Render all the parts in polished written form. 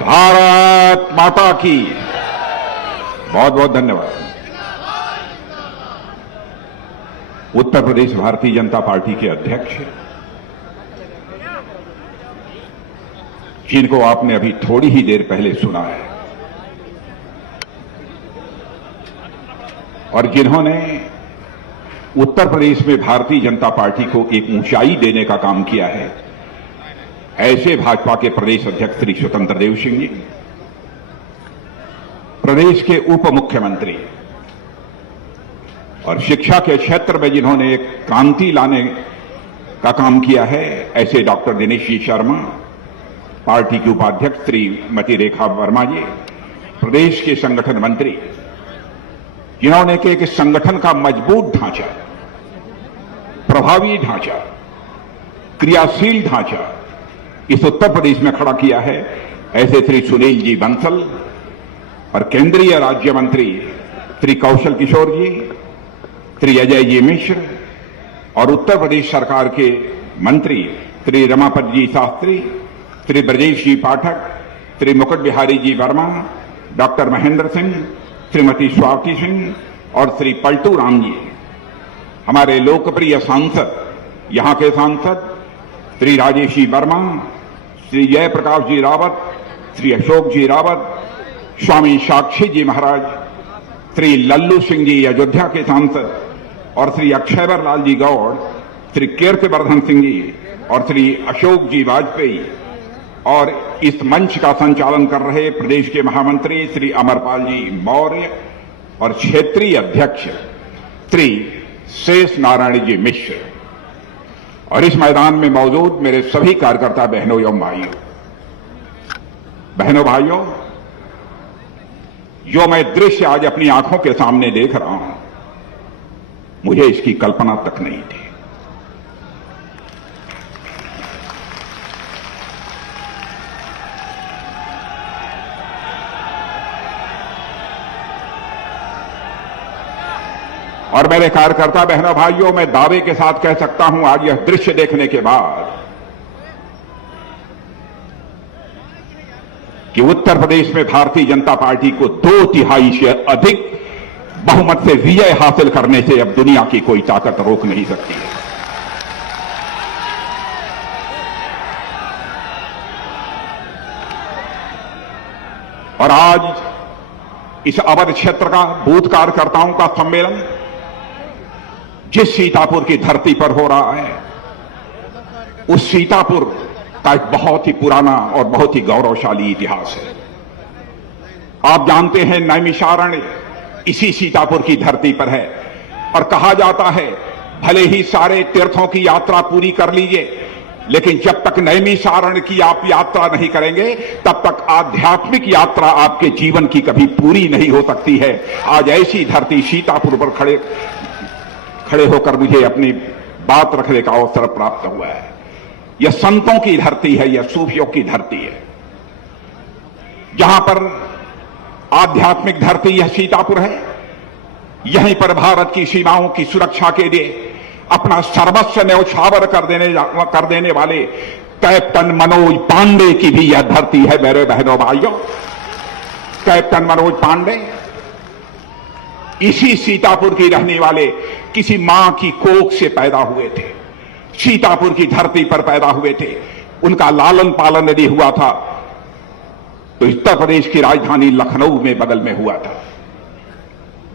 भारत माता की बहुत बहुत धन्यवाद। उत्तर प्रदेश भारतीय जनता पार्टी के अध्यक्ष जिनको आपने अभी थोड़ी ही देर पहले सुना है और जिन्होंने उत्तर प्रदेश में भारतीय जनता पार्टी को एक ऊंचाई देने का काम किया है, ऐसे भाजपा के प्रदेश अध्यक्ष श्री स्वतंत्र देव सिंह जी, प्रदेश के उप मुख्यमंत्री और शिक्षा के क्षेत्र में जिन्होंने एक क्रांति लाने का काम किया है, ऐसे डॉक्टर दिनेश जी शर्मा, पार्टी की उपाध्यक्ष श्रीमती रेखा वर्मा जी, प्रदेश के संगठन मंत्री, जिन्होंने एक संगठन का मजबूत ढांचा, प्रभावी ढांचा, क्रियाशील ढांचा इस उत्तर प्रदेश में खड़ा किया है, ऐसे श्री सुनील जी बंसल और केंद्रीय राज्य मंत्री श्री कौशल किशोर जी, श्री अजय जी मिश्र और उत्तर प्रदेश सरकार के मंत्री श्री रमापति जी शास्त्री, श्री ब्रजेश जी पाठक, श्री मुकुट बिहारी जी वर्मा, डॉक्टर महेंद्र सिंह, श्रीमती स्वाति सिंह और श्री पलटू राम जी, हमारे लोकप्रिय सांसद, यहां के सांसद श्री राजेश जी वर्मा, श्री जयप्रकाश जी रावत, श्री अशोक जी रावत, स्वामी साक्षी जी महाराज, श्री लल्लू सिंह जी अयोध्या के सांसद और श्री अक्षयवर लाल जी गौड़, श्री कीर्तिवर्धन सिंह जी और श्री अशोक जी वाजपेयी और इस मंच का संचालन कर रहे प्रदेश के महामंत्री श्री अमरपाल जी मौर्य और क्षेत्रीय अध्यक्ष श्री शेष नारायण जी मिश्र और इस मैदान में मौजूद मेरे सभी कार्यकर्ता बहनों एवं भाइयों, जो मैं दृश्य आज अपनी आंखों के सामने देख रहा हूं, मुझे इसकी कल्पना तक नहीं थी। और मेरे कार्यकर्ता बहनों भाइयों, मैं दावे के साथ कह सकता हूं आज यह दृश्य देखने के बाद कि उत्तर प्रदेश में भारतीय जनता पार्टी को 2/3 से अधिक बहुमत से विजय हासिल करने से अब दुनिया की कोई ताकत रोक नहीं सकती है। और आज इस अवध क्षेत्र का बूथ कार्यकर्ताओं का सम्मेलन जिस सीतापुर की धरती पर हो रहा है, उस सीतापुर का एक बहुत ही पुराना और बहुत ही गौरवशाली इतिहास है। आप जानते हैं नैमिषारण्य इसी सीतापुर की धरती पर है और कहा जाता है भले ही सारे तीर्थों की यात्रा पूरी कर लीजिए, लेकिन जब तक नैमिषारण्य की आप यात्रा नहीं करेंगे तब तक आध्यात्मिक यात्रा आपके जीवन की कभी पूरी नहीं हो सकती है। आज ऐसी धरती सीतापुर पर खड़े होकर मुझे अपनी बात रखने का अवसर प्राप्त हुआ है। यह संतों की धरती है, यह सूफियों की धरती है, जहां पर आध्यात्मिक धरती यह सीतापुर है। यहीं पर भारत की सीमाओं की सुरक्षा के लिए अपना सर्वस्व न्यौछावर कर देने वाले कैप्टन मनोज पांडे की भी यह धरती है। मेरे बहनों भाइयों, कैप्टन मनोज पांडे इसी सीतापुर की रहने वाले किसी मां की कोख से पैदा हुए थे, सीतापुर की धरती पर पैदा हुए थे। उनका लालन पालन यदि हुआ था तो उत्तर प्रदेश की राजधानी लखनऊ में बगल में हुआ था,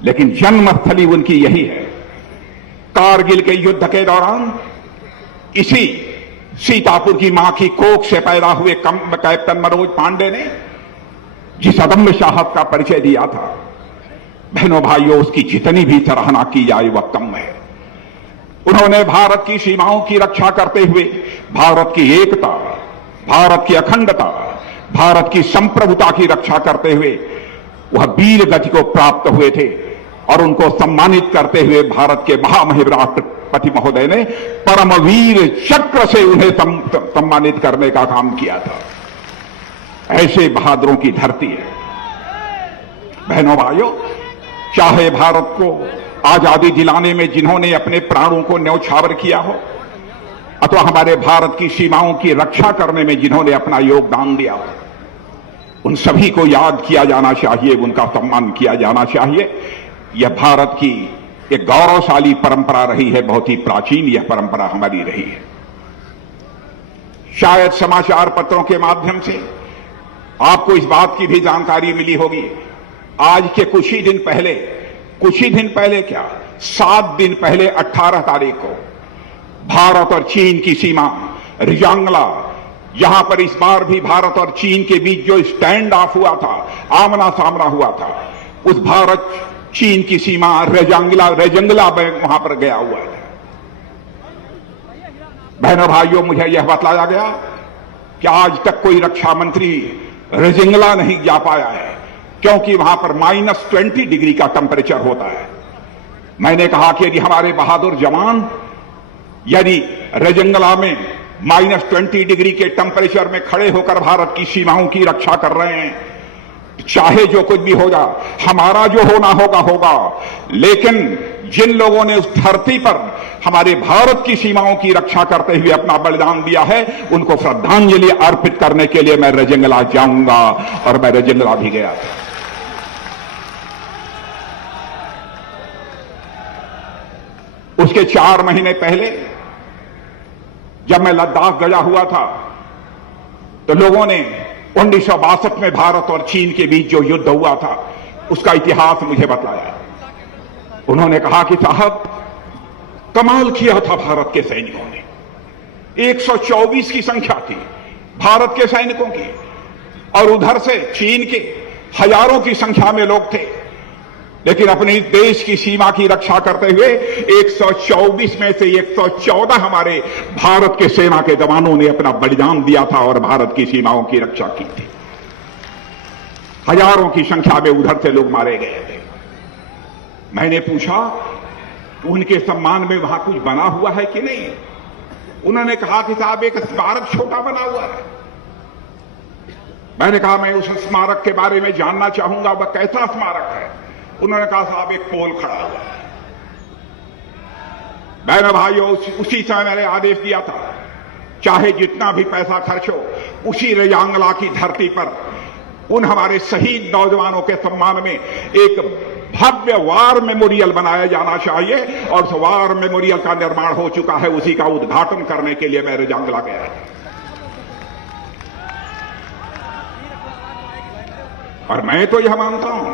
लेकिन जन्मस्थली उनकी यही है। कारगिल के युद्ध के दौरान इसी सीतापुर की मां की कोख से पैदा हुए कैप्टन मनोज पांडे ने जिस अदम्य साहस का परिचय दिया था, बहनों भाइयों, उसकी जितनी भी सराहना की जाए वह कम है। उन्होंने भारत की सीमाओं की रक्षा करते हुए भारत की एकता, भारत की अखंडता, भारत की संप्रभुता की रक्षा करते हुए वह वीर गति को प्राप्त हुए थे और उनको सम्मानित करते हुए भारत के महामहिम राष्ट्रपति महोदय ने परमवीर चक्र से उन्हें सम्मानित करने का काम किया था। ऐसे बहादुरों की धरती है। बहनों भाइयों, चाहे भारत को आजादी दिलाने में जिन्होंने अपने प्राणों को न्यौछावर किया हो, अथवा हमारे भारत की सीमाओं की रक्षा करने में जिन्होंने अपना योगदान दिया हो, उन सभी को याद किया जाना चाहिए, उनका सम्मान किया जाना चाहिए। यह भारत की एक गौरवशाली परंपरा रही है, बहुत ही प्राचीन यह परंपरा हमारी रही है। शायद समाचार पत्रों के माध्यम से आपको इस बात की भी जानकारी मिली होगी, आज के कुछ ही दिन पहले क्या 7 दिन पहले 18 तारीख को भारत और चीन की सीमा रिजांगला, यहां पर इस बार भी भारत और चीन के बीच जो स्टैंड ऑफ हुआ था, आमना सामना हुआ था, उस भारत चीन की सीमा रेजंगला बैंक वहां पर गया हुआ था। बहनों भाइयों, मुझे यह बतलाया गया कि आज तक कोई रक्षा मंत्री रेजंगला नहीं जा पाया है, क्योंकि वहां पर -20 डिग्री का टेम्परेचर होता है। मैंने कहा कि यदि हमारे बहादुर जवान यदि रेजंगला में -20 डिग्री के टेम्परेचर में खड़े होकर भारत की सीमाओं की रक्षा कर रहे हैं, चाहे जो कुछ भी हो जाए, हमारा जो होना होगा, लेकिन जिन लोगों ने उस धरती पर हमारे भारत की सीमाओं की रक्षा करते हुए अपना बलिदान दिया है, उनको श्रद्धांजलि अर्पित करने के लिए मैं रेजंगला जाऊंगा, और मैं रेजंगला भी गया था। उसके 4 महीने पहले जब मैं लद्दाख गया हुआ था, तो लोगों ने 1962 में भारत और चीन के बीच जो युद्ध हुआ था उसका इतिहास मुझे बतलाया। उन्होंने कहा कि साहब, कमाल किया था भारत के सैनिकों ने। 124 की संख्या थी भारत के सैनिकों की, और उधर से चीन के हजारों की संख्या में लोग थे, लेकिन अपने देश की सीमा की रक्षा करते हुए 124 में से 114 हमारे भारत के सेना के जवानों ने अपना बलिदान दिया था और भारत की सीमाओं की रक्षा की थी। हजारों की संख्या में उधर से लोग मारे गए थे। मैंने पूछा उनके सम्मान में वहां कुछ बना हुआ है कि नहीं। उन्होंने कहा कि साहब, एक स्मारक छोटा बना हुआ है। मैंने कहा मैं उस स्मारक के बारे में जानना चाहूंगा, वह कैसा स्मारक है। उन्होंने कहा साहब, एक पोल खड़ा हुआ है। बहनों भाइयों, उसी समय मैंने आदेश दिया था, चाहे जितना भी पैसा खर्च हो, उसी रेजांगला की धरती पर उन हमारे शहीद नौजवानों के सम्मान में एक भव्य वार मेमोरियल बनाया जाना चाहिए, और उस वार मेमोरियल का निर्माण हो चुका है। उसी का उद्घाटन करने के लिए मैं रेजांगला गया था। और मैं तो यह मानता हूं,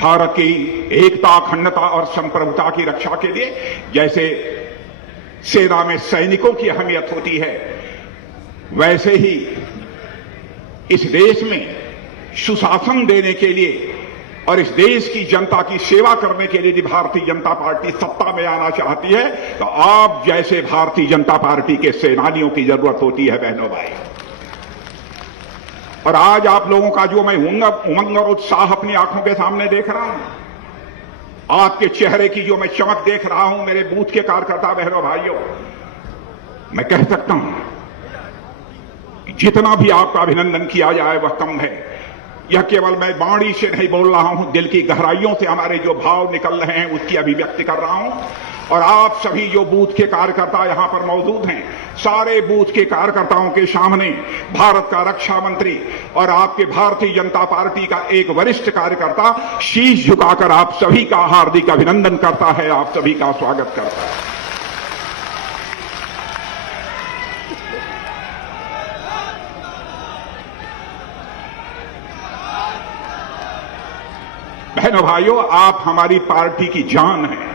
भारत की एकता, अखंडता और संप्रभुता की रक्षा के लिए जैसे सेना में सैनिकों की अहमियत होती है, वैसे ही इस देश में सुशासन देने के लिए और इस देश की जनता की सेवा करने के लिए यदि भारतीय जनता पार्टी सत्ता में आना चाहती है, तो आप जैसे भारतीय जनता पार्टी के सेनानियों की जरूरत होती है। बहनों भाई, और आज आप लोगों का जो मैं उमंग और उत्साह अपनी आंखों के सामने देख रहा हूं, आपके चेहरे की जो मैं चमक देख रहा हूं, मेरे बूथ के कार्यकर्ता बहनों भाइयों, मैं कह सकता हूं कि जितना भी आपका अभिनंदन किया जाए वह कम है। यह केवल मैं वाणी से नहीं बोल रहा हूं, दिल की गहराइयों से हमारे जो भाव निकल रहे हैं उसकी अभिव्यक्ति कर रहा हूं। और आप सभी जो बूथ के कार्यकर्ता यहां पर मौजूद हैं, सारे बूथ के कार्यकर्ताओं के सामने भारत का रक्षा मंत्री और आपके भारतीय जनता पार्टी का एक वरिष्ठ कार्यकर्ता शीश झुकाकर आप सभी का हार्दिक अभिनंदन करता है, आप सभी का स्वागत करता है। बहनों भाइयों, आप हमारी पार्टी की जान हैं।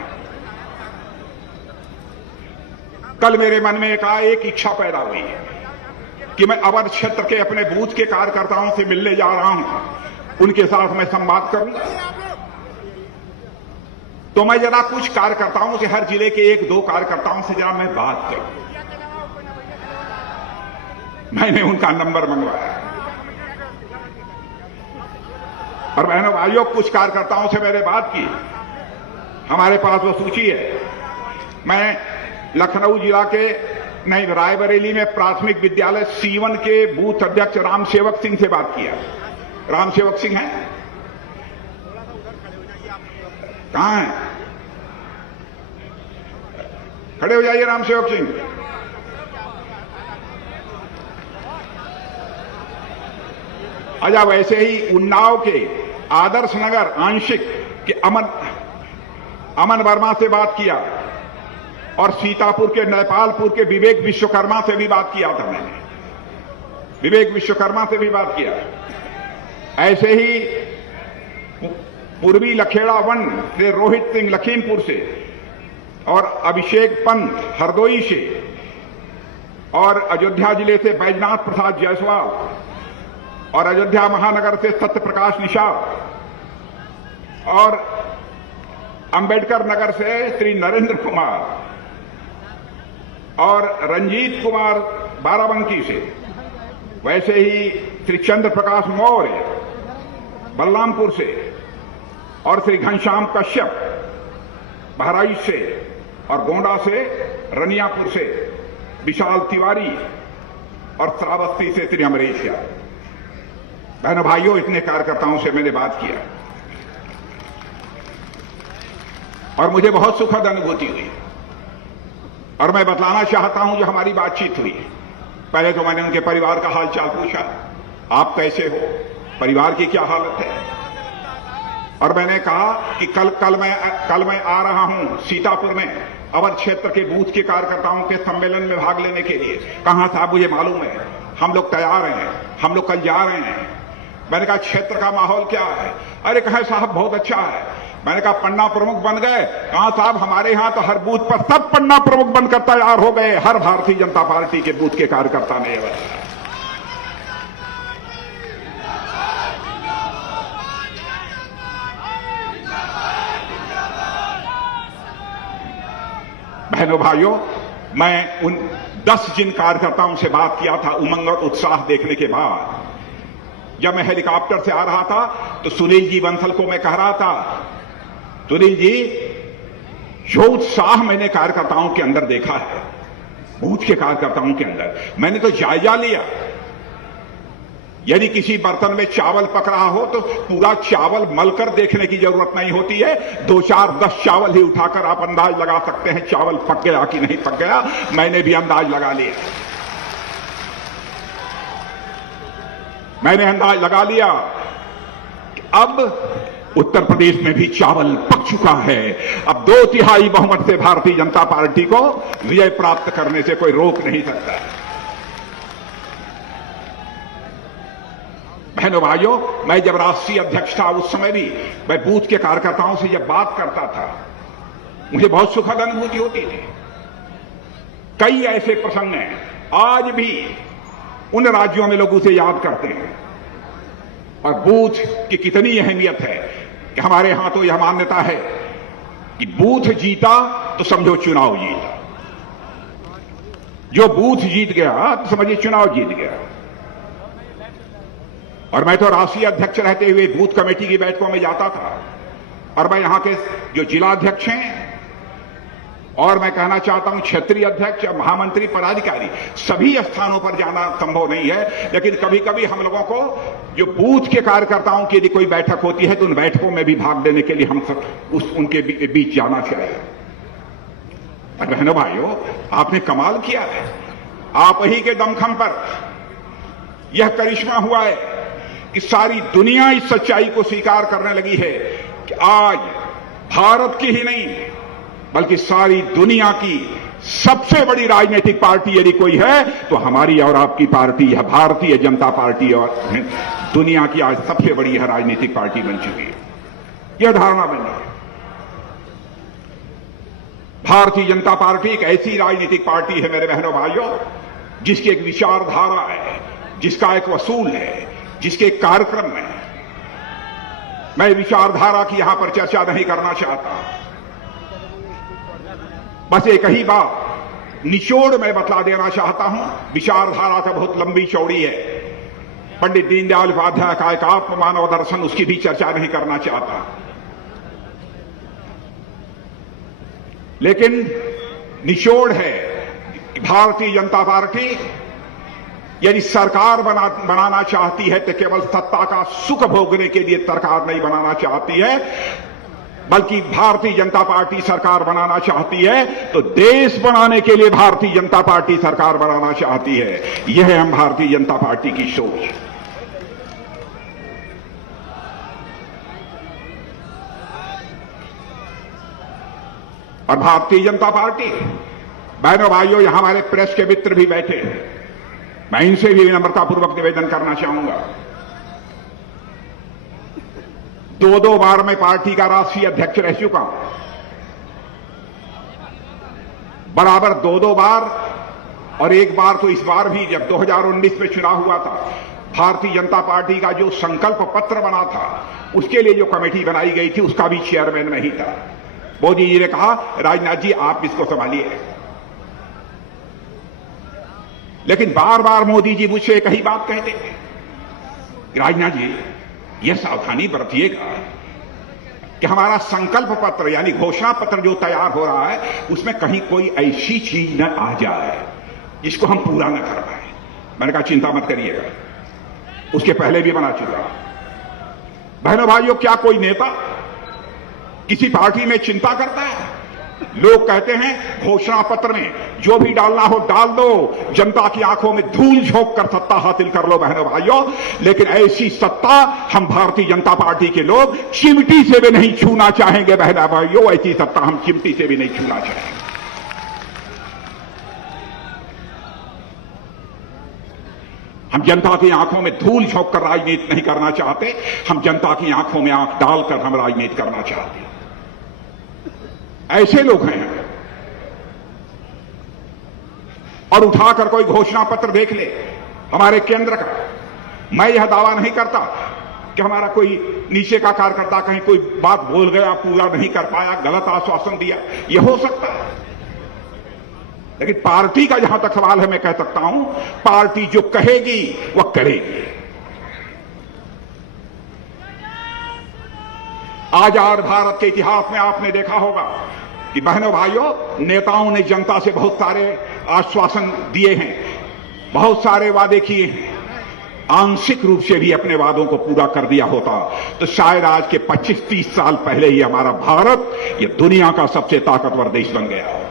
कल मेरे मन में एक इच्छा पैदा हुई कि मैं अवध क्षेत्र के अपने बूथ के कार्यकर्ताओं से मिलने जा रहा हूं, उनके साथ मैं संवाद करूंगा। तो मैं जरा कुछ कार्यकर्ताओं से, हर जिले के 1-2 कार्यकर्ताओं से जरा मैं बात करूं। मैंने उनका नंबर मंगवाया। और बहनों भाइयों, कुछ कार्यकर्ताओं से मैंने बात की, हमारे पास वो सूची है। मैं लखनऊ जिला के रायबरेली में प्राथमिक विद्यालय C1 के बूथ अध्यक्ष राम सेवक सिंह से बात किया। राम सेवक सिंह हैं? कहां हैं? खड़े हो जाइए राम सेवक सिंह। अच्छा, वैसे ही उन्नाव के आदर्श नगर आंशिक के अमन वर्मा से बात किया और सीतापुर के नेपालपुर के विवेक विश्वकर्मा से भी बात किया था मैंने, विवेक विश्वकर्मा से भी बात किया। ऐसे ही पूर्वी लखेड़ा वन से रोहित सिंह लखीमपुर से और अभिषेक पंत हरदोई से और अयोध्या जिले से बैजनाथ प्रसाद जायसवाल और अयोध्या महानगर से सत्य प्रकाश निषाद और अंबेडकर नगर से श्री नरेंद्र कुमार और रंजीत कुमार बाराबंकी से, वैसे ही श्री चंद्र प्रकाश मौर्य बलरामपुर से और श्री घनश्याम कश्यप बहराइच से और गोंडा से, रनियापुर से विशाल तिवारी और श्रावस्ती से श्री अमरीश यादव। बहनों भाइयों, इतने कार्यकर्ताओं से मैंने बात किया और मुझे बहुत सुखद अनुभूति हुई और मैं बतलाना चाहता हूं जो हमारी बातचीत हुई। पहले तो मैंने उनके परिवार का हालचाल पूछा, आप कैसे हो, परिवार की क्या हालत है, और मैंने कहा कि कल मैं आ रहा हूं सीतापुर में अवध क्षेत्र के बूथ के कार्यकर्ताओं के सम्मेलन में भाग लेने के लिए। कहां साहब, मुझे मालूम है, हम लोग तैयार हैं, हम लोग कल जा रहे हैं। मैंने कहा क्षेत्र का माहौल क्या है? अरे कहे साहब बहुत अच्छा है। मैंने कहा पन्ना प्रमुख बन गए? कहा साहब हमारे यहां तो हर बूथ पर सब पन्ना प्रमुख बनकर तैयार हो गए, हर भारतीय जनता पार्टी के बूथ के कार्यकर्ता ने। बहनों भाइयों, मैं उन 10 जिन कार्यकर्ताओं से बात किया था उमंग और उत्साह देखने के बाद, जब मैं हेलीकॉप्टर से आ रहा था तो सुनील जी बंसल को मैं कह रहा था, सुनील जी जो उत्साह मैंने कार्यकर्ताओं के अंदर देखा है, बूथ के कार्यकर्ताओं के अंदर, मैंने तो जायजा लिया। यदि किसी बर्तन में चावल पक रहा हो तो पूरा चावल मलकर देखने की जरूरत नहीं होती है, 2, 4, 10 चावल ही उठाकर आप अंदाज लगा सकते हैं चावल पक गया कि नहीं पक गया। मैंने भी अंदाज लगा लिया, मैंने अंदाज लगा लिया कि अब उत्तर प्रदेश में भी चावल पक चुका है। अब 2/3 बहुमत से भारतीय जनता पार्टी को विजय प्राप्त करने से कोई रोक नहीं सकता। बहनों भाइयों, मैं जब राष्ट्रीय अध्यक्ष था उस समय भी मैं बूथ के कार्यकर्ताओं से जब बात करता था मुझे बहुत सुखद अनुभूति होती थी। कई ऐसे प्रसंग हैं आज भी उन राज्यों में लोग उसे याद करते हैं और बूथ की कितनी अहमियत है कि हमारे यहां तो यह मान्यता है कि बूथ जीता तो समझो चुनाव जीता, जो बूथ जीत गया तो समझिए चुनाव जीत गया। और मैं तो राष्ट्रीय अध्यक्ष रहते हुए बूथ कमेटी की बैठकों में जाता था और मैं यहां के जो जिलाध्यक्ष हैं और मैं कहना चाहता हूं क्षेत्रीय अध्यक्ष, महामंत्री, पदाधिकारी, सभी स्थानों पर जाना संभव नहीं है, लेकिन कभी कभी हम लोगों को जो बूथ के कार्यकर्ताओं की यदि कोई बैठक होती है तो उन बैठकों में भी भाग लेने के लिए हम सब उनके बीच जाना चाहिए। और बहनों भाइयों, आपने कमाल किया है, आप ही के दमखम पर यह करिश्मा हुआ है कि सारी दुनिया इस सच्चाई को स्वीकार करने लगी है कि आज भारत की ही नहीं बल्कि सारी दुनिया की सबसे बड़ी राजनीतिक पार्टी यदि कोई है तो हमारी और आपकी पार्टी है, भारतीय जनता पार्टी, और दुनिया की आज सबसे बड़ी यह राजनीतिक पार्टी बन चुकी है। यह धारणा बन गई। भारतीय जनता पार्टी एक ऐसी राजनीतिक पार्टी है मेरे बहनों भाइयों जिसकी एक विचारधारा है, जिसका एक वसूल है, जिसके कार्यक्रम में मैं विचारधारा की यहां पर चर्चा नहीं करना चाहता। बस एक ही बात निचोड़ मैं बतला देना चाहता हूं। विचारधारा तो बहुत लंबी चौड़ी है, पंडित दीनदयाल उपाध्याय का एक आत्म मानव दर्शन, उसकी भी चर्चा नहीं करना चाहता, लेकिन निचोड़ है कि भारतीय जनता पार्टी यदि सरकार बनाना चाहती है तो केवल सत्ता का सुख भोगने के लिए सरकार नहीं बनाना चाहती है, बल्कि भारतीय जनता पार्टी सरकार बनाना चाहती है तो देश बनाने के लिए भारतीय जनता पार्टी सरकार बनाना चाहती है। यह है हम भारतीय जनता पार्टी की सोच। और भारतीय जनता पार्टी, बहनों भाइयों, यहां हमारे प्रेस के मित्र भी बैठे हैं, मैं इनसे भी विनम्रतापूर्वक निवेदन करना चाहूंगा। 2-2 बार मैं पार्टी का राष्ट्रीय अध्यक्ष रह चुका हूं, बराबर 2-2 बार, और एक बार तो इस बार भी जब 2019 में चुनाव हुआ था, भारतीय जनता पार्टी का जो संकल्प पत्र बना था उसके लिए जो कमेटी बनाई गई थी उसका भी चेयरमैन मैं ही था। मोदी जी ने कहा, राजनाथ जी आप इसको संभालिए, लेकिन बार बार मोदी जी मुझसे एक ही बात कहते थे, राजनाथ जी यह सावधानी बरतिएगा कि हमारा संकल्प पत्र यानी घोषणा पत्र जो तैयार हो रहा है उसमें कहीं कोई ऐसी चीज न आ जाए जिसको हम पूरा न कर पाए। मैंने कहा चिंता मत करिएगा, उसके पहले भी बना चुका। बहनों भाइयों, क्या कोई नेता किसी पार्टी में चिंता करता है? लोग कहते हैं घोषणा पत्र में जो भी डालना हो डाल दो, जनता की आंखों में धूल झोंक कर सत्ता हासिल कर लो। बहनों भाइयों, लेकिन ऐसी सत्ता हम भारतीय जनता पार्टी के लोग चिमटी से भी नहीं छूना चाहेंगे। बहनों भाइयों, ऐसी सत्ता हम चिमटी से भी नहीं छूना चाहेंगे। हम जनता की आंखों में धूल झोंक कर राजनीति नहीं करना चाहते, हम जनता की आंखों में आंख डालकर हम राजनीति करना चाहते हैं। ऐसे लोग हैं, और उठाकर कोई घोषणा पत्र देख ले हमारे केंद्र का, मैं यह दावा नहीं करता कि हमारा कोई नीचे का कार्यकर्ता कहीं कोई बात बोल गया, पूरा नहीं कर पाया, गलत आश्वासन दिया, यह हो सकता है, लेकिन पार्टी का जहां तक सवाल है मैं कह सकता हूं, पार्टी जो कहेगी वह करेगी। आजाद भारत के इतिहास में आपने देखा होगा कि बहनों भाइयों, नेताओं ने जनता से बहुत सारे आश्वासन दिए हैं, बहुत सारे वादे किए हैं, आंशिक रूप से भी अपने वादों को पूरा कर दिया होता तो शायद आज के 25-30 साल पहले ही हमारा भारत ये दुनिया का सबसे ताकतवर देश बन गया होता।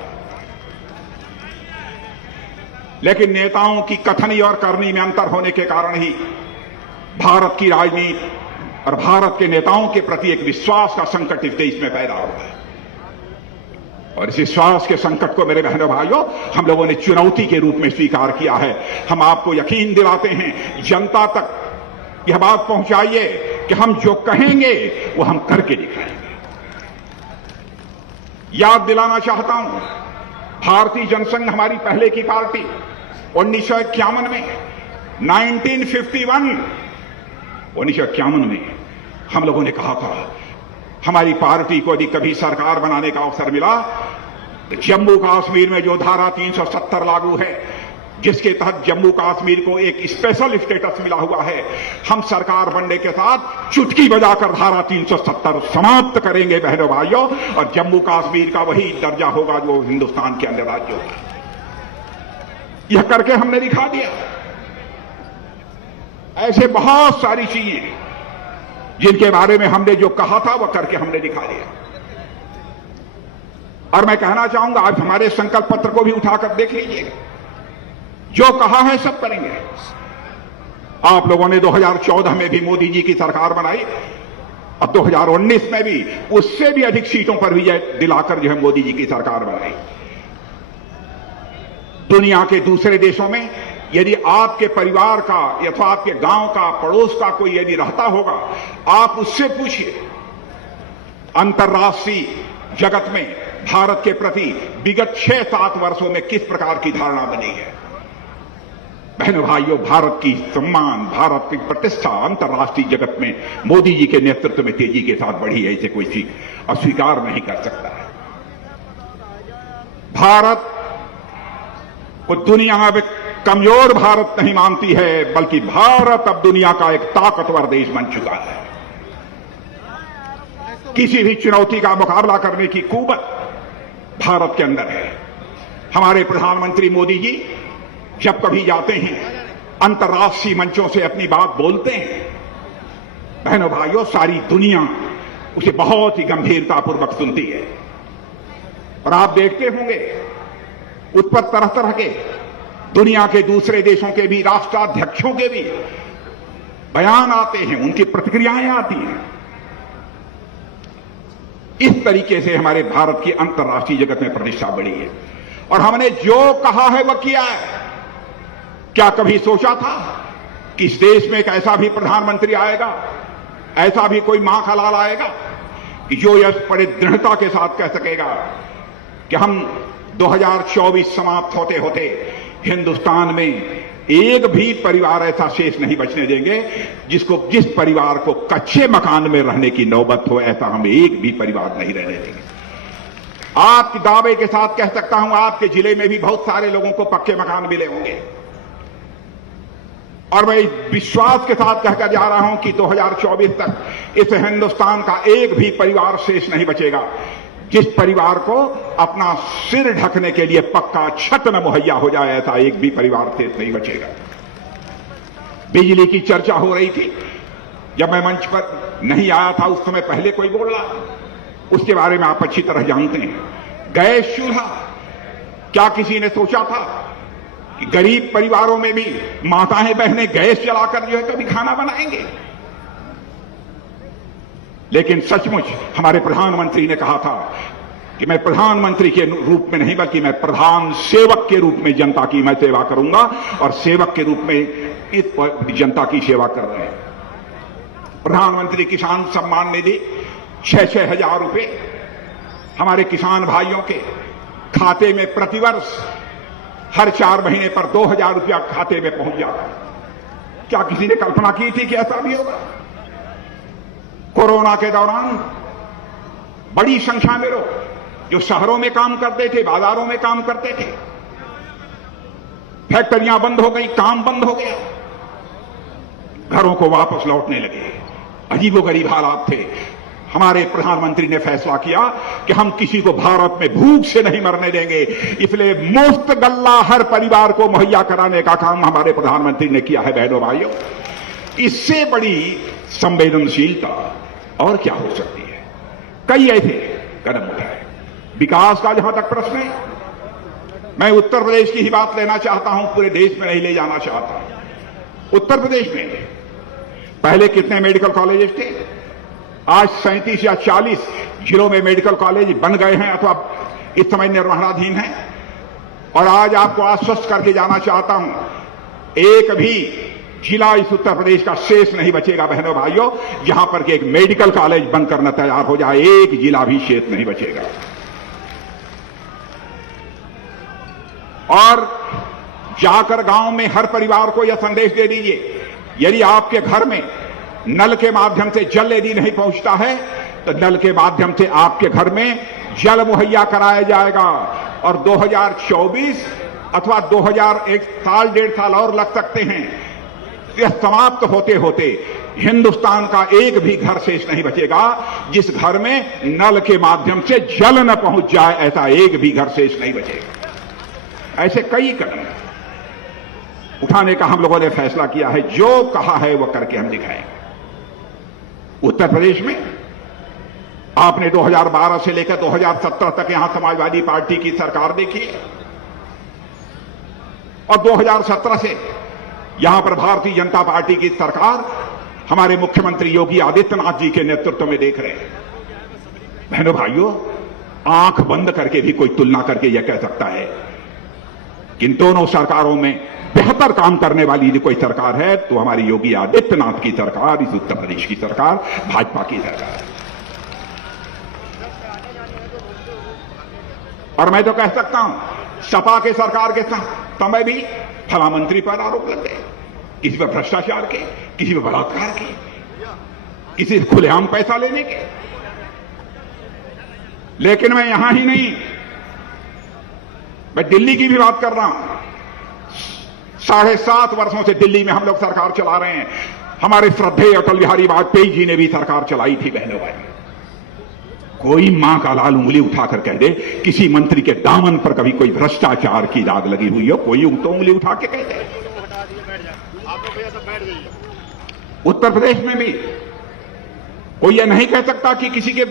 लेकिन नेताओं की कथनी और करनी में अंतर होने के कारण ही भारत की राजनीति और भारत के नेताओं के प्रति एक विश्वास का संकट इस देश में पैदा हुआ है। और इस विश्वास के संकट को मेरे बहनों भाइयों हम लोगों ने चुनौती के रूप में स्वीकार किया है। हम आपको यकीन दिलाते हैं, जनता तक यह बात पहुंचाइए कि हम जो कहेंगे वो हम करके दिखाएंगे। याद दिलाना चाहता हूं, भारतीय जनसंघ हमारी पहले की पार्टी 1951 में 1951 में हम लोगों ने कहा था हमारी पार्टी को यदि कभी सरकार बनाने का अवसर मिला तो जम्मू कश्मीर में जो धारा 370 लागू है, जिसके तहत जम्मू कश्मीर को एक स्पेशल स्टेटस मिला हुआ है, हम सरकार बनने के साथ चुटकी बजाकर धारा 370 समाप्त करेंगे बहनों भाइयों, और जम्मू कश्मीर का वही दर्जा होगा जो हिंदुस्तान के अन्य राज्यों का। यह करके हमने दिखा दिया। ऐसे बहुत सारी चीजें जिनके बारे में हमने जो कहा था वह करके हमने दिखा दिया। और मैं कहना चाहूंगा, आज हमारे संकल्प पत्र को भी उठाकर देख लीजिएगा, जो कहा है सब करेंगे। आप लोगों ने 2014 में भी मोदी जी की सरकार बनाई, और 2019 में भी उससे भी अधिक सीटों पर विजय दिलाकर जो है मोदी जी की सरकार बनाई। दुनिया के दूसरे देशों में यदि आपके परिवार का अथवा आपके गांव का, पड़ोस का कोई यदि रहता होगा, आप उससे पूछिए अंतर्राष्ट्रीय जगत में भारत के प्रति विगत 6-7 वर्षों में किस प्रकार की धारणा बनी है। बहनों भाइयों, भारत की सम्मान, भारत की प्रतिष्ठा अंतर्राष्ट्रीय जगत में मोदी जी के नेतृत्व में तेजी के साथ बढ़ी है, इसे कोई अस्वीकार नहीं कर सकता है। भारत को दुनिया में कमजोर भारत नहीं मानती है, बल्कि भारत अब दुनिया का एक ताकतवर देश बन चुका है। किसी भी चुनौती का मुकाबला करने की कुवत भारत के अंदर है। हमारे प्रधानमंत्री मोदी जी जब कभी जाते हैं, अंतर्राष्ट्रीय मंचों से अपनी बात बोलते हैं, बहनों भाइयों, सारी दुनिया उसे बहुत ही गंभीरतापूर्वक सुनती है। और आप देखते होंगे उस पर तरह तरह के दुनिया के दूसरे देशों के भी राष्ट्राध्यक्षों के भी बयान आते हैं, उनकी प्रतिक्रियाएं आती हैं। इस तरीके से हमारे भारत की अंतर्राष्ट्रीय जगत में प्रतिष्ठा बढ़ी है। और हमने जो कहा है वह किया है। क्या कभी सोचा था कि इस देश में एक ऐसा भी प्रधानमंत्री आएगा, ऐसा भी कोई मां का लाल आएगा कि जो यह बड़े दृढ़ता के साथ कह सकेगा कि हम 2024 समाप्त होते होते हिंदुस्तान में एक भी परिवार ऐसा शेष नहीं बचने देंगे जिस परिवार को कच्चे मकान में रहने की नौबत हो, ऐसा हम एक भी परिवार नहीं रहने देंगे। आपके दावे के साथ कह सकता हूं, आपके जिले में भी बहुत सारे लोगों को पक्के मकान मिले होंगे, और मैं विश्वास के साथ कहकर जा रहा हूं कि 2024 तक इस हिंदुस्तान का एक भी परिवार शेष नहीं बचेगा जिस परिवार को अपना सिर ढकने के लिए पक्का छत न मुहैया हो जाए, ऐसा एक भी परिवार शेष नहीं बचेगा। बिजली की चर्चा हो रही थी, जब मैं मंच पर नहीं आया था उस समय पहले कोई बोल रहा, उसके बारे में आप अच्छी तरह जानते हैं। गैस चूल्हा, क्या किसी ने सोचा था कि गरीब परिवारों में भी माताएं बहनें गैस जलाकर जो है कभी खाना बनाएंगे? लेकिन सचमुच हमारे प्रधानमंत्री ने कहा था कि मैं प्रधानमंत्री के रूप में नहीं बल्कि मैं प्रधान सेवक के रूप में जनता की मैं सेवा करूंगा, और सेवक के रूप में इस जनता की सेवा कर रहे हैं। प्रधानमंत्री किसान सम्मान निधि 6-6 हजार रुपए हमारे किसान भाइयों के खाते में प्रतिवर्ष हर 4 महीने पर 2,000 रुपया खाते में पहुंच जाता। क्या किसी ने कल्पना की थी कि ऐसा भी होगा? कोरोना के दौरान बड़ी संख्या में लोग जो शहरों में काम करते थे, बाजारों में काम करते थे, फैक्ट्रियां बंद हो गई, काम बंद हो गया, घरों को वापस लौटने लगे। अजीबोगरीब हालात थे। हमारे प्रधानमंत्री ने फैसला किया कि हम किसी को भारत में भूख से नहीं मरने देंगे, इसलिए मुफ्त गल्ला हर परिवार को मुहैया कराने का काम हमारे प्रधानमंत्री ने किया है। बहनों भाइयों, इससे बड़ी संवेदनशीलता और क्या हो सकती है? कई ऐसे कदम उठाए। विकास का जहां तक प्रश्न है, मैं उत्तर प्रदेश की ही बात लेना चाहता हूं, पूरे देश में नहीं ले जाना चाहता। उत्तर प्रदेश में पहले कितने मेडिकल कॉलेजेस थे? आज 37 या 40 जिलों में मेडिकल कॉलेज बन गए हैं अथवा इस समय निर्माणाधीन हैं। और आज आपको आश्वस्त करके जाना चाहता हूं, एक भी जिला इस उत्तर प्रदेश का शेष नहीं बचेगा बहनों भाइयों, जहां पर कि एक मेडिकल कॉलेज बनकर न तैयार हो जाए, एक जिला भी शेष नहीं बचेगा। और जाकर गांव में हर परिवार को यह संदेश दे दीजिए, यदि आपके घर में नल के माध्यम से जल यदि नहीं पहुंचता है तो नल के माध्यम से आपके घर में जल मुहैया कराया जाएगा। और 2024 अथवा 2001 साल 1.5 साल और लग सकते हैं। यह समाप्त होते होते हिंदुस्तान का एक भी घर शेष नहीं बचेगा जिस घर में नल के माध्यम से जल न पहुंच जाए, ऐसा एक भी घर शेष नहीं बचेगा। ऐसे कई कदम उठाने का हम लोगों ने फैसला किया है। जो कहा है वह करके हम दिखाएंगे। उत्तर प्रदेश में आपने 2012 से लेकर 2017 तक यहां समाजवादी पार्टी की सरकार देखी, और 2017 से यहां पर भारतीय जनता पार्टी की सरकार हमारे मुख्यमंत्री योगी आदित्यनाथ जी के नेतृत्व में देख रहे हैं। बहनों भाइयों, आंख बंद करके भी कोई तुलना करके यह कह सकता है कि इन दोनों सरकारों में बेहतर काम करने वाली यदि कोई सरकार है तो हमारी योगी आदित्यनाथ की सरकार, इस उत्तर प्रदेश की सरकार, भाजपा की सरकार। और मैं तो कह सकता हूं, सपा के सरकार के समय भी फला मंत्री पर आरोप लग गए, किसी पर भ्रष्टाचार के, किसी पर बलात्कार के, किसी से खुलेआम पैसा लेने के। लेकिन मैं यहां ही नहीं, मैं दिल्ली की भी बात कर रहा हूं। 7.5 वर्षों से दिल्ली में हम लोग सरकार चला रहे हैं। हमारे श्रद्धेय अटल बिहारी वाजपेयी जी ने भी सरकार चलाई थी। बहनों भाई, कोई मां का लाल उंगली उठाकर कह दे किसी मंत्री के दामन पर कभी कोई भ्रष्टाचार की दाग लगी हुई हो, कोई तो उंगली उठा के कह दे। उत्तर प्रदेश में भी कोई यह नहीं कह सकता कि किसी के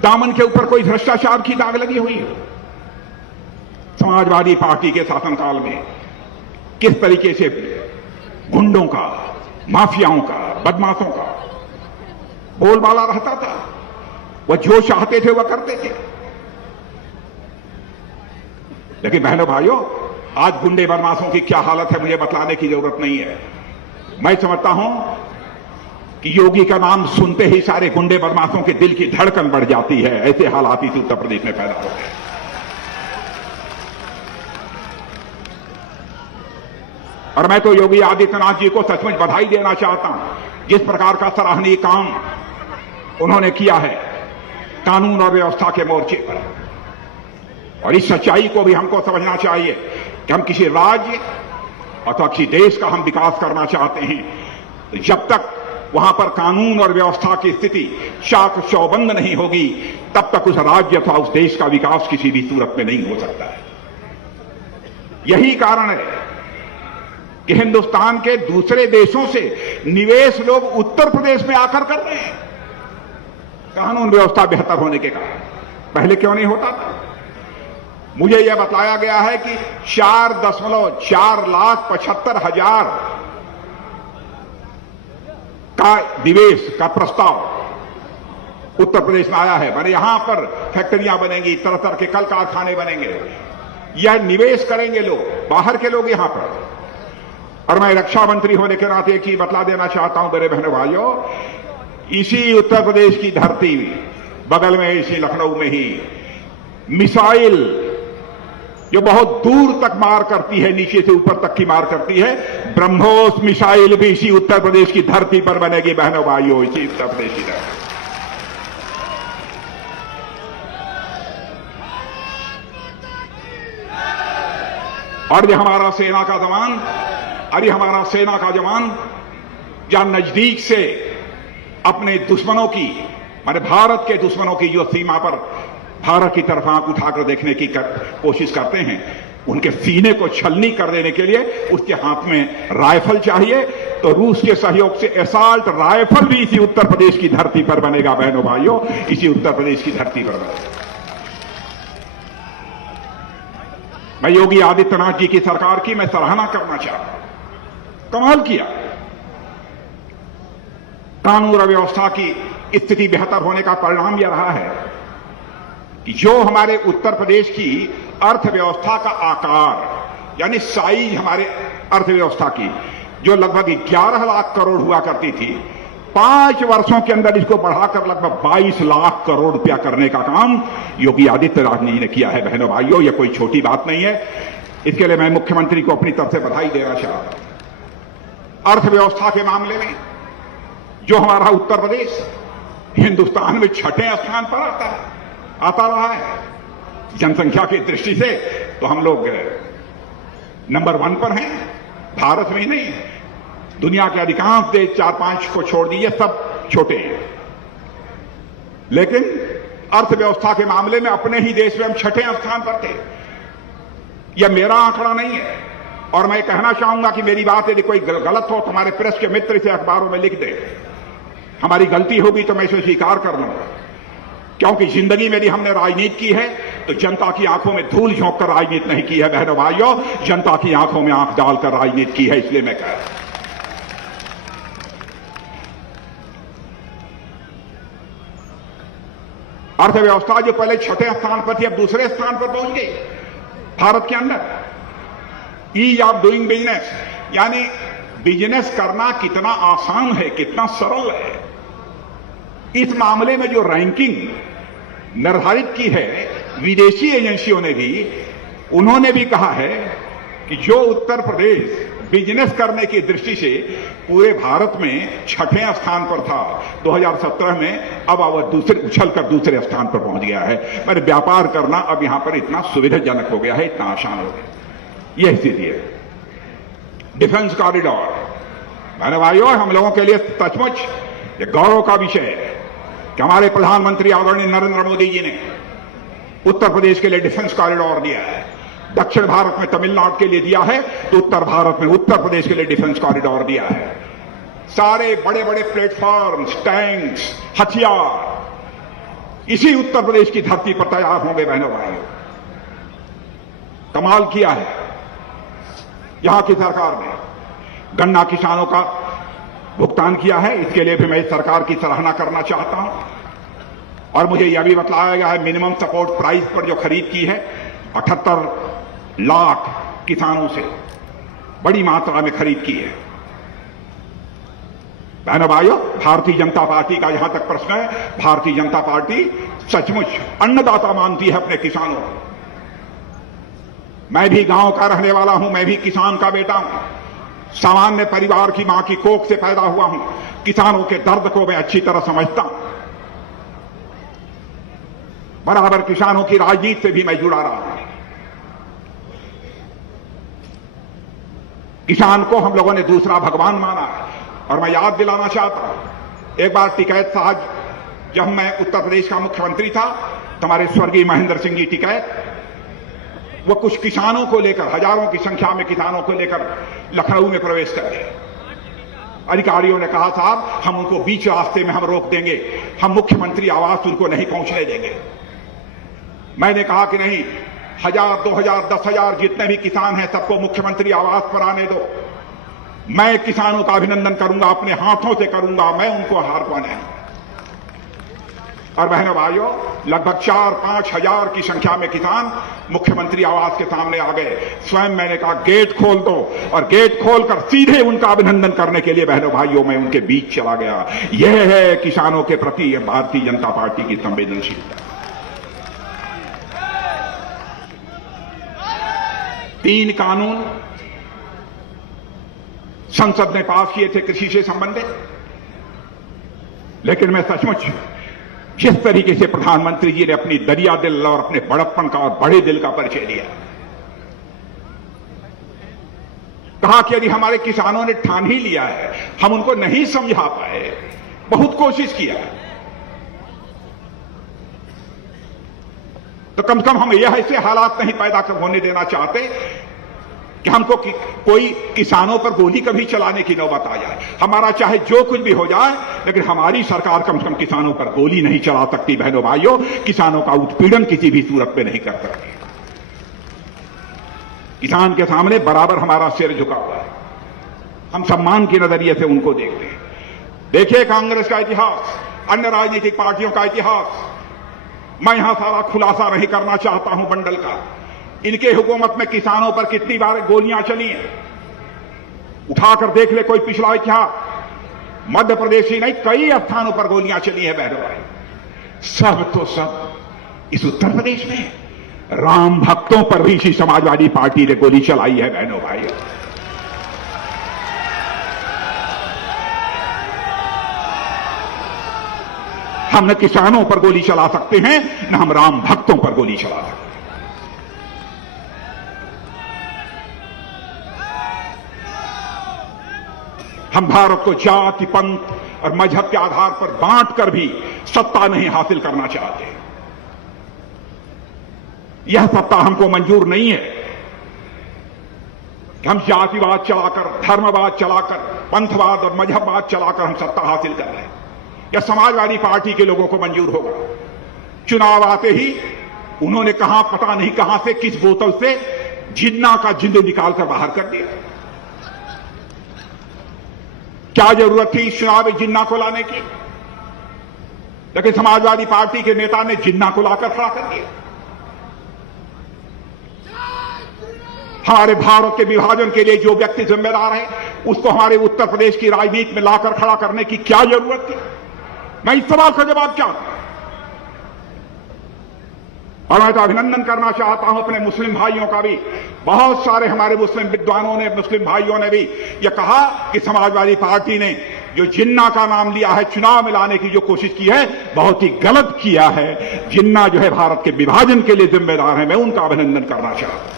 दामन के ऊपर कोई भ्रष्टाचार की दाग लगी हुई हो। समाजवादी पार्टी के शासनकाल में किस तरीके से गुंडों का, माफियाओं का, बदमाशों का बोलबाला रहता था। वह जो चाहते थे वह करते थे। लेकिन बहनों भाइयों, आज गुंडे बदमाशों की क्या हालत है मुझे बतलाने की जरूरत नहीं है। मैं समझता हूं कि योगी का नाम सुनते ही सारे गुंडे बदमाशों के दिल की धड़कन बढ़ जाती है। ऐसे हालात इस उत्तर प्रदेश में पैदा हो गए। और मैं तो योगी आदित्यनाथ जी को सचमुच बधाई देना चाहता हूं। जिस प्रकार का सराहनीय काम उन्होंने किया है कानून और व्यवस्था के मोर्चे पर, और इस सच्चाई को भी हमको समझना चाहिए कि हम किसी राज्य अथवा किसी देश का हम विकास करना चाहते हैं तो जब तक वहां पर कानून और व्यवस्था की स्थिति चाक चौबंद नहीं होगी तब तक उस राज्य अथवा उस देश का विकास किसी भी सूरत में नहीं हो सकता है। यही कारण है कि हिंदुस्तान के दूसरे देशों से निवेश लोग उत्तर प्रदेश में आकर कर रहे हैं, कानून व्यवस्था बेहतर होने के कारण। पहले क्यों नहीं होता था? मुझे यह बताया गया है कि 4,75,00,000 का निवेश का प्रस्ताव उत्तर प्रदेश में आया है। माने यहां पर फैक्ट्रियां बनेंगी, तरह तरह के कल कारखाने बनेंगे, यह निवेश करेंगे लोग, बाहर के लोग यहां पर। और मैं रक्षा मंत्री होने के नाते एक चीज बतला देना चाहता हूं मेरे बहनों भाइयों, इसी उत्तर प्रदेश की धरती बगल में, इसी लखनऊ में ही मिसाइल जो बहुत दूर तक मार करती है, नीचे से ऊपर तक की मार करती है, ब्रह्मोस मिसाइल भी इसी उत्तर प्रदेश की धरती पर बनेगी बहनों भाइयों, इसी उत्तर प्रदेश की धरती। और ये हमारा सेना का जवान, अरे हमारा सेना का जवान जहां नजदीक से अपने दुश्मनों की, माने भारत के दुश्मनों की जो सीमा पर भारत की तरफ आंख उठाकर देखने की कोशिश करते हैं, उनके सीने को छलनी कर देने के लिए उसके हाथ में राइफल चाहिए। तो रूस के सहयोग से असॉल्ट राइफल भी इसी उत्तर प्रदेश की धरती पर बनेगा बहनों भाइयों, इसी उत्तर प्रदेश की धरती पर बनेगा। मैं योगी आदित्यनाथ जी की सरकार की मैं सराहना करना चाहता हूं। कमाल किया, कानून और व्यवस्था की स्थिति बेहतर होने का परिणाम यह रहा है कि जो हमारे उत्तर प्रदेश की अर्थव्यवस्था का आकार, यानी साइज हमारे अर्थव्यवस्था की, जो लगभग 11 लाख करोड़ हुआ करती थी, 5 वर्षों के अंदर इसको बढ़ाकर लगभग 22 लाख करोड़ रुपया करने का काम योगी आदित्यनाथ जी ने किया है बहनों भाइयों। यह कोई छोटी बात नहीं है। इसके लिए मैं मुख्यमंत्री को अपनी तरफ से बधाई देना चाहता हूं। अर्थव्यवस्था के मामले में जो हमारा उत्तर प्रदेश हिंदुस्तान में 6ठे स्थान पर आता रहा है। जनसंख्या की दृष्टि से तो हम लोग नंबर 1 पर हैं, भारत में ही नहीं, दुनिया के अधिकांश देश 4-5 को छोड़ दीजिए सब छोटे हैं। लेकिन अर्थव्यवस्था के मामले में अपने ही देश में हम 6ठे स्थान पर थे। यह मेरा आंकड़ा नहीं है, और मैं कहना चाहूंगा कि मेरी बात यदि कोई गलत हो तो हमारे प्रेस के मित्र इसे अखबारों में लिख दे। हमारी गलती होगी तो मैं इसे स्वीकार कर लूंगा, क्योंकि जिंदगी में यदि हमने राजनीति की है तो जनता की आंखों में धूल झोंक कर राजनीति नहीं की है बहनों भाइयों, जनता की आंखों में आंख डालकर राजनीति की है। इसलिए मैं कह रहा हूं अर्थव्यवस्था जो पहले 6ठे स्थान पर थी अब दूसरे स्थान पर पहुंच गई भारत के अंदर। ईज ऑफ डूइंग बिजनेस, यानी बिजनेस करना कितना आसान है, कितना सरल है, इस मामले में जो रैंकिंग निर्धारित की है विदेशी एजेंसियों ने भी, उन्होंने भी कहा है कि जो उत्तर प्रदेश बिजनेस करने की दृष्टि से पूरे भारत में 6ठे स्थान पर था 2017 में, अब वह उछलकर दूसरे स्थान पर पहुंच गया है। मैंने व्यापार करना अब यहां पर इतना सुविधाजनक हो गया है, इतना आसान हो गया। यह स्थिति है। डिफेंस कॉरिडोर, मैंने भाइयों हम लोगों के लिए सचमुच ये गौरव का विषय है कि हमारे प्रधानमंत्री आदरणीय नरेंद्र मोदी जी ने उत्तर प्रदेश के लिए डिफेंस कॉरिडोर दिया है। दक्षिण भारत में तमिलनाडु के लिए दिया है तो उत्तर भारत में उत्तर प्रदेश के लिए डिफेंस कॉरिडोर दिया है। सारे बड़े बड़े प्लेटफॉर्म्स, टैंक्स, हथियार इसी उत्तर प्रदेश की धरती पर तैयार होंगे बहनों भाइयों। कमाल किया है यहां की सरकार ने। गन्ना किसानों का भुगतान किया है, इसके लिए भी मैं सरकार की सराहना करना चाहता हूं। और मुझे यह भी बतलाया गया है मिनिमम सपोर्ट प्राइस पर जो खरीद की है 78 लाख किसानों से बड़ी मात्रा में खरीद की है। बहनों भाइयों, भारतीय जनता पार्टी का जहां तक प्रश्न है, भारतीय जनता पार्टी सचमुच अन्नदाता मानती है अपने किसानों को। मैं भी गांव का रहने वाला हूं, मैं भी किसान का बेटा हूं, सामान्य परिवार की मां की कोख से पैदा हुआ हूं। किसानों के दर्द को मैं अच्छी तरह समझता हूं। बराबर किसानों की राजनीति से भी मैं जुड़ा रहा हूं। किसान को हम लोगों ने दूसरा भगवान माना है। और मैं याद दिलाना चाहता हूं, एक बार टिकैत साहब, जब मैं उत्तर प्रदेश का मुख्यमंत्री था, हमारे स्वर्गीय महेंद्र सिंह जी टिकैत, वो कुछ किसानों को लेकर, हजारों की संख्या में किसानों को लेकर लखनऊ में प्रवेश कर गए। अधिकारियों ने कहा, साहब हम उनको बीच रास्ते में हम रोक देंगे, हम मुख्यमंत्री आवास उनको नहीं पहुंचने देंगे। मैंने कहा कि नहीं, 1000, 2000, 10,000 जितने भी किसान हैं सबको मुख्यमंत्री आवास पर आने दो। मैं किसानों का अभिनंदन करूंगा, अपने हाथों से करूंगा, मैं उनको हार पाने। और बहनों भाइयों, लगभग 4-5 हजार की संख्या में किसान मुख्यमंत्री आवास के सामने आ गए। स्वयं मैंने कहा गेट खोल दो, और गेट खोलकर सीधे उनका अभिनंदन करने के लिए बहनों भाइयों मैं उनके बीच चला गया। यह है किसानों के प्रति भारतीय जनता पार्टी की संवेदनशीलता। 3 कानून संसद ने पास किए थे कृषि से संबंधित, लेकिन मैं सचमुच जिस तरीके से प्रधानमंत्री जी ने अपनी दरिया दिल और अपने बड़प्पन का और बड़े दिल का परिचय दिया, कहा कि यदि हमारे किसानों ने ठान ही लिया है, हम उनको नहीं समझा पाए, बहुत कोशिश किया, तो कम से कम हम यह ऐसे हालात नहीं पैदा होने देना चाहते कि हमको कोई किसानों पर गोली कभी चलाने की नौबत आ जाए। हमारा चाहे जो कुछ भी हो जाए, लेकिन हमारी सरकार कम से कम किसानों पर गोली नहीं चला सकती। बहनों भाइयों, किसानों का उत्पीड़न किसी भी सूरत में नहीं कर सकती। किसान के सामने बराबर हमारा सिर झुका हुआ है, हम सम्मान के नजरिए से उनको देखते हैं। देखिए कांग्रेस का इतिहास, अन्य राजनीतिक पार्टियों का इतिहास, मैं यहां सारा खुलासा नहीं करना चाहता हूं बंडल का। इनके हुकूमत में किसानों पर कितनी बार गोलियां चली हैं, उठाकर देख ले कोई पिछला इतिहास। मध्य प्रदेश ही नहीं, कई स्थानों पर गोलियां चली हैं बहनों भाई। सब तो सब इस उत्तर प्रदेश में राम भक्तों पर भी इसी समाजवादी पार्टी ने गोली चलाई है बहनों भाई। हम न किसानों पर गोली चला सकते हैं, न हम राम भक्तों पर गोली चला सकते हैं। हम भारत को जाति, पंथ और मजहब के आधार पर बांटकर भी सत्ता नहीं हासिल करना चाहते। यह सत्ता हमको मंजूर नहीं है कि हम जातिवाद चलाकर, धर्मवाद चलाकर, पंथवाद और मजहबवाद चलाकर हम सत्ता हासिल कर रहे हैं। यह समाजवादी पार्टी के लोगों को मंजूर होगा। चुनाव आते ही उन्होंने कहां, पता नहीं कहां से, किस बोतल से जिन्ना का जिंदू निकालकर बाहर कर दिया। क्या जरूरत थी इस चुनाव में जिन्ना को लाने की? लेकिन समाजवादी पार्टी के नेता ने जिन्ना को लाकर खड़ा कर दिया। हमारे भारत के विभाजन के लिए जो व्यक्ति जिम्मेदार है, उसको हमारे उत्तर प्रदेश की राजनीति में लाकर खड़ा करने की क्या जरूरत थी? मैं इस सवाल का जवाब चाहता हूं। और मैं तो अभिनंदन करना चाहता हूं अपने मुस्लिम भाइयों का भी। बहुत सारे हमारे मुस्लिम विद्वानों ने, मुस्लिम भाइयों ने भी यह कहा कि समाजवादी पार्टी ने जो जिन्ना का नाम लिया है, चुनाव में लाने की जो कोशिश की है, बहुत ही गलत किया है। जिन्ना जो है भारत के विभाजन के लिए जिम्मेदार है। मैं उनका अभिनंदन करना चाहता हूं।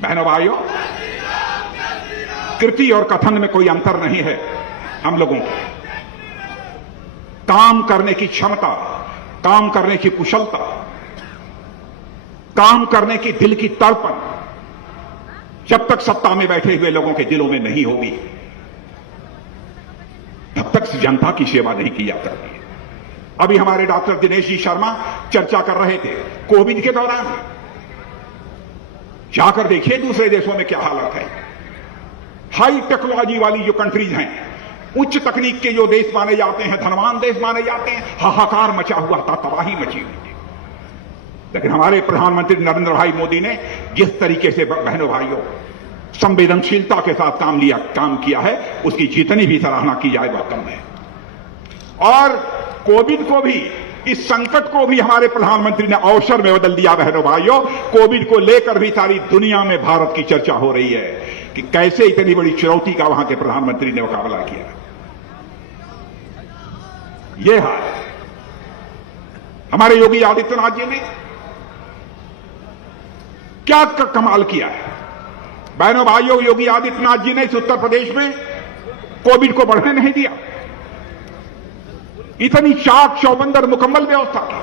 बहनों भाइयों, कृति और कथन में कोई अंतर नहीं है। हम लोगों को काम करने की क्षमता, काम करने की कुशलता, काम करने की दिल की तड़पन जब तक सत्ता में बैठे हुए लोगों के दिलों में नहीं होगी, तब तक जनता की सेवा नहीं की जा सकती। अभी हमारे डॉक्टर दिनेश जी शर्मा चर्चा कर रहे थे कोविड के दौरान। जाकर देखिए दूसरे देशों में क्या हालत है। हाई टेक्नोलॉजी वाली जो कंट्रीज हैं, उच्च तकनीक के जो देश माने जाते हैं, धनवान देश माने जाते हैं, हाहाकार मचा हुआ था, तबाही मची हुई थी। लेकिन हमारे प्रधानमंत्री नरेंद्र भाई मोदी ने जिस तरीके से बहनों भाइयों संवेदनशीलता के साथ काम किया है, उसकी जितनी भी सराहना की जाए वह कम है। और कोविड को भी, इस संकट को भी हमारे प्रधानमंत्री ने अवसर में बदल दिया। बहनों भाइयों, कोविड को लेकर भी सारी दुनिया में भारत की चर्चा हो रही है कि कैसे इतनी बड़ी चुनौती का वहां के प्रधानमंत्री ने मुकाबला किया। यह हाल है हमारे योगी आदित्यनाथ जी ने क्या कमाल किया है। बहनों भाइयों, योगी आदित्यनाथ जी ने इस उत्तर प्रदेश में कोविड को बढ़ने नहीं दिया। इतनी चाक चौबंदर मुकम्मल व्यवस्था की।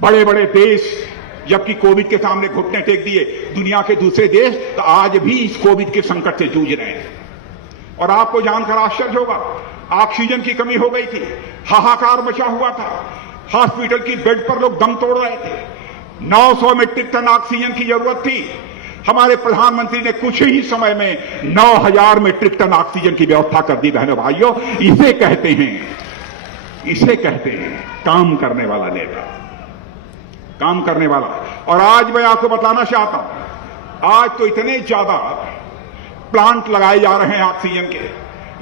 बड़े बड़े देश जबकि कोविड के सामने घुटने टेक दिए, दुनिया के दूसरे देश तो आज भी इस कोविड के संकट से जूझ रहे हैं। और आपको जानकर आश्चर्य होगा, ऑक्सीजन की कमी हो गई थी, हाहाकार मचा हुआ था, हॉस्पिटल की बेड पर लोग दम तोड़ रहे थे, 900 मीट्रिक टन ऑक्सीजन की जरूरत थी। हमारे प्रधानमंत्री ने कुछ ही समय में 9000 मीट्रिक टन ऑक्सीजन की व्यवस्था कर दी। बहनों भाइयों, इसे कहते हैं काम करने वाला नेता, काम करने वाला। और आज मैं आपको बताना चाहता हूं, आज तो इतने ज्यादा प्लांट लगाए जा रहे हैं ऑक्सीजन के,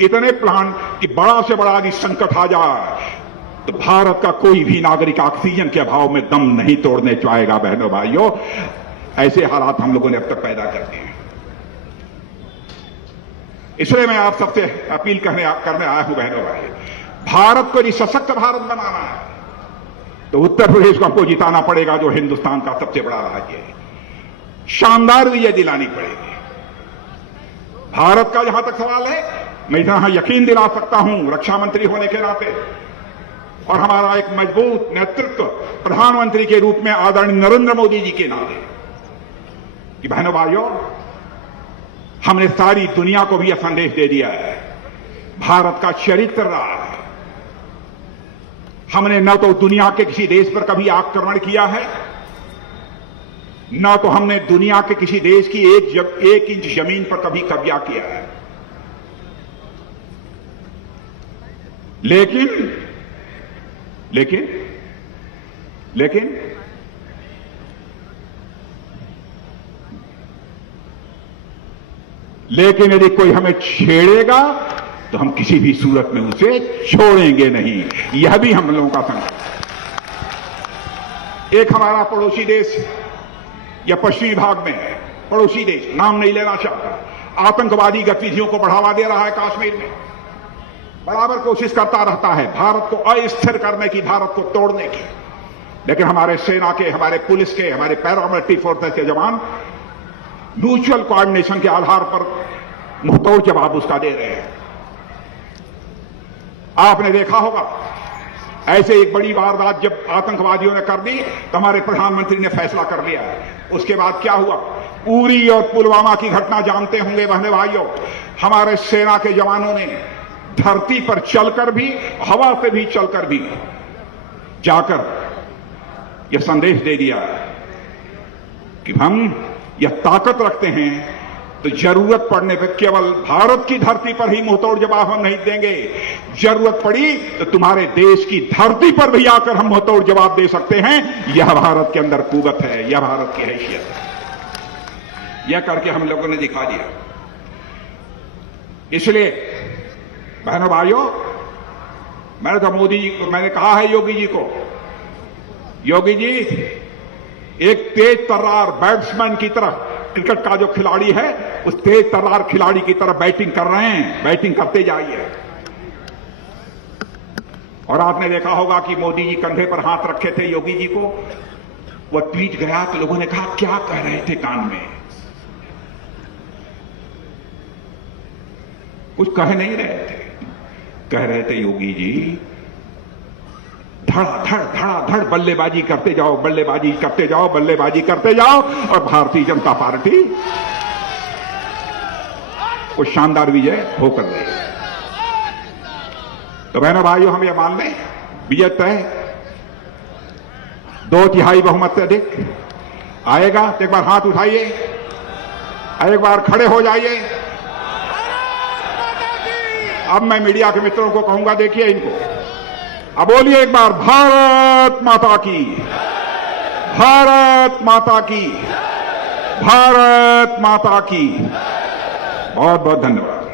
इतने प्लांट कि बड़ा से बड़ा यदि संकट आ जाए तो भारत का कोई भी नागरिक ऑक्सीजन के अभाव में दम नहीं तोड़ने चाहेगा। बहनों भाइयों, ऐसे हालात हम लोगों ने अब तक पैदा कर दिए हैं। इसलिए मैं आप सबसे अपील करने आया हूं। बहनों भाई, भारत को यदि सशक्त भारत बनाना है तो उत्तर प्रदेश को हमको जिताना पड़ेगा, जो हिंदुस्तान का सबसे बड़ा राज्य है। शानदार विजय दिलानी पड़ेगी। भारत का जहां तक सवाल है, मैं जहां यकीन दिला सकता हूं रक्षा मंत्री होने के नाते और हमारा एक मजबूत नेतृत्व प्रधानमंत्री के रूप में आदरणीय नरेंद्र मोदी जी के नाते, कि बहनों भाइयों, हमने सारी दुनिया को भी यह संदेश दे दिया है, भारत का चरित्र रहा है। हमने न तो दुनिया के किसी देश पर कभी आक्रमण किया है, न तो हमने दुनिया के किसी देश की एक इंच जमीन पर कभी कब्जा किया है। लेकिन यदि कोई हमें छेड़ेगा तो हम किसी भी सूरत में उसे छोड़ेंगे नहीं। यह भी हम लोगों का संकल्प। एक हमारा पड़ोसी देश या पश्चिमी भाग में है, पड़ोसी देश, नाम नहीं लेना चाहता, आतंकवादी गतिविधियों को बढ़ावा दे रहा है। कश्मीर में बराबर कोशिश करता रहता है भारत को अस्थिर करने की, भारत को तोड़ने की। लेकिन हमारे सेना के, हमारे पुलिस के, हमारे पैरामिलिट्री फोर्सेस के जवान म्यूचुअल कोऑर्डिनेशन के आधार पर मुंहतोड़ जवाब उसका दे रहे हैं। आपने देखा होगा, ऐसे एक बड़ी वारदात जब आतंकवादियों ने कर दी तो हमारे प्रधानमंत्री ने फैसला कर लिया। उसके बाद क्या हुआ, उरी और पुलवामा की घटना जानते होंगे बहने भाइयों। हमारे सेना के जवानों ने धरती पर चलकर भी, हवा पे भी चलकर भी जाकर यह संदेश दे दिया कि हम यह ताकत रखते हैं तो जरूरत पड़ने पर केवल भारत की धरती पर ही मुंहतोड़ जवाब हम नहीं देंगे, जरूरत पड़ी तो तुम्हारे देश की धरती पर भी आकर हम मुंहतोड़ जवाब दे सकते हैं। यह भारत के अंदर कुवत है, यह भारत की हैसियत है। यह करके हम लोगों ने दिखा दिया। इसलिए बहनों भाइयों, मैंने तो मोदी जी को, मैंने कहा है योगी जी को, योगी जी एक तेज तर्रार बैट्समैन की तरह, क्रिकेट का जो खिलाड़ी है उस तेज तर्रार खिलाड़ी की तरह बैटिंग कर रहे हैं, बैटिंग करते जाइए। और आपने देखा होगा कि मोदी जी कंधे पर हाथ रखे थे योगी जी को, वह ट्वीट गया तो लोगों ने कहा क्या कह रहे थे कान में, कुछ कह नहीं रहे थे, कह रहे थे योगी जी धड़ाधड़ बल्लेबाजी करते जाओ, बल्लेबाजी करते जाओ, बल्लेबाजी करते जाओ और भारतीय जनता पार्टी को शानदार विजय होकर गई। तो बहनों भाइयों, हम ये मान लें विजय तय, 2/3 बहुमत से अधिक आएगा तो एक बार हाथ उठाइए, एक बार खड़े हो जाइए। अब मैं मीडिया के मित्रों को कहूंगा, देखिए इनको, अब बोलिए एक बार, भारत माता की, भारत माता की, भारत माता की। बहुत बहुत धन्यवाद।